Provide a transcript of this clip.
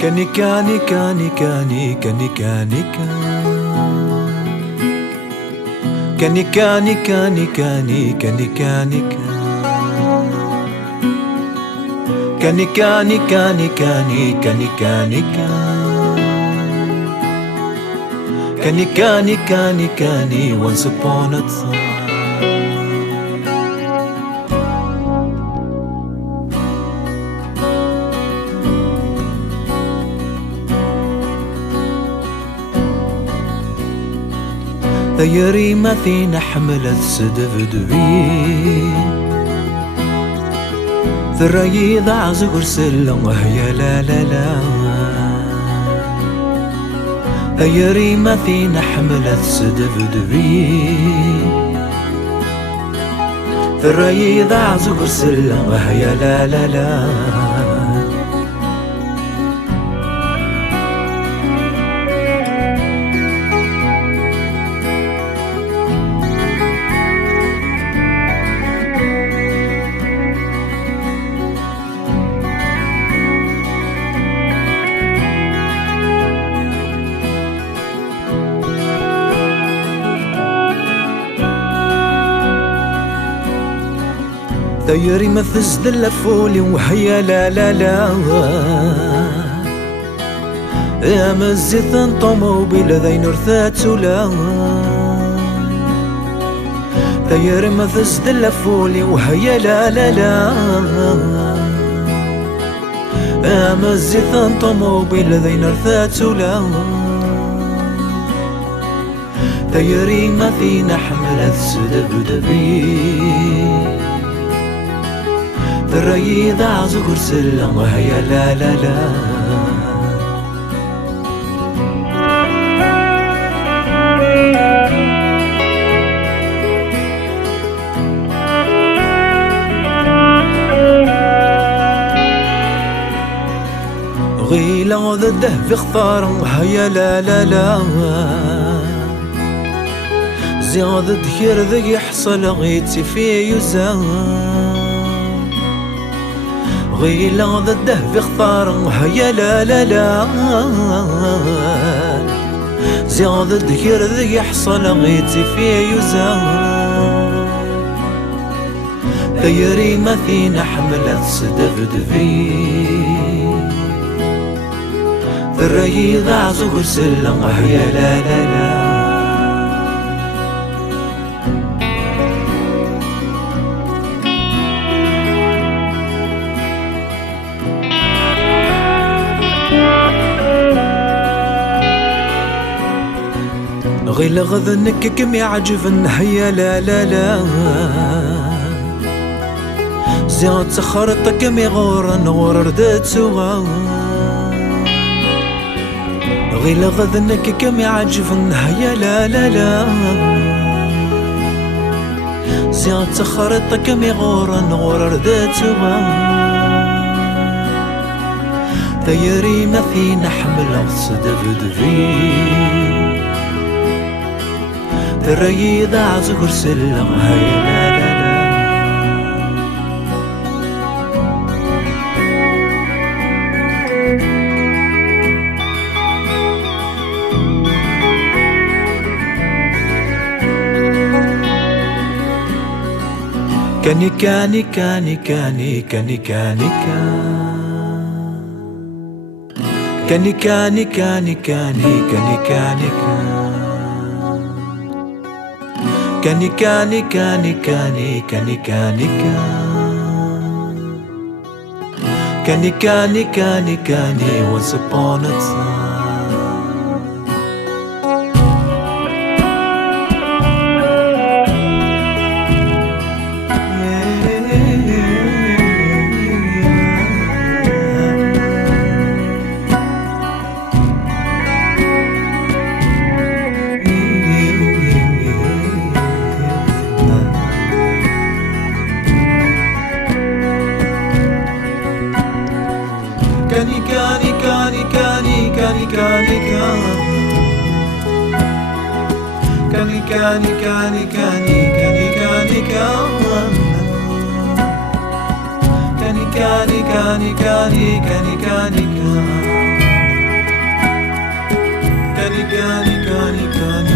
كانيكا نيكا نيكا نيكا نيكا نيكا كانيكا نيكا نيكا نيكا نيكا نيكا كانيكا نيكا نيكا نيكا نيكا نيكا كانيكا نيكا نيكا ني once upon a time. ثيري ما ثينا حملت سدفدبي ثري ضاع زغر سلم وهي لا لا لا ثيري ما ثينا حملت سدفدبي ثري ضاع زغر سلم وهي لا لا لا ثيري ما فزد اللفولي وهي لا لا لا يا مزيثن طوموبيل ذي نرثات ولا ثيري ما فزد اللفولي وهي لا لا لا يا مزيثن طوموبيل ذي نرثات ولا ثيري ما فينا حملت سدبدبي ثري ضاع زغر سلم وهي لا لا لا غيلة ضده في خطار وهي لا لا لا زيادة خير ذي يحصل غيتي في يزال غيلة ضده في خطار وهي لا لا لا زيادة ذكر ذي يحصل غيتي في يزال ثيري ما فينا حملت سدفدفي ثري ضاع زغر سلم وهي لا لا لا غير غذنك كم يعجبن هي لا لا لا زياد سخرتك كم يغورن غردت سوا غير غذنك كم يعجبن هي لا لا لا زياد سخرتك كم يغورن غردت سوا ثيري ما فينا حمل صدفدفي ثري ضاع زغر سلم هاي لا لا لا كانيكا نيكا نيكا نيكا نيكا نيكا كانيكا نيكا نيكا نيكا نيكا نيكا كانيكا نيكا نيكا نيكا نيكا نيكا كانيكا نيكا نيكا ني once upon a time. كانيكا نيكا نيكا نيكا نيكا نيكا كانيكا نيكا نيكا نيكا نيكا نيكا كانيكا نيكا نيكا نيكا نيكا نيكا Nika, nika, nika, nika,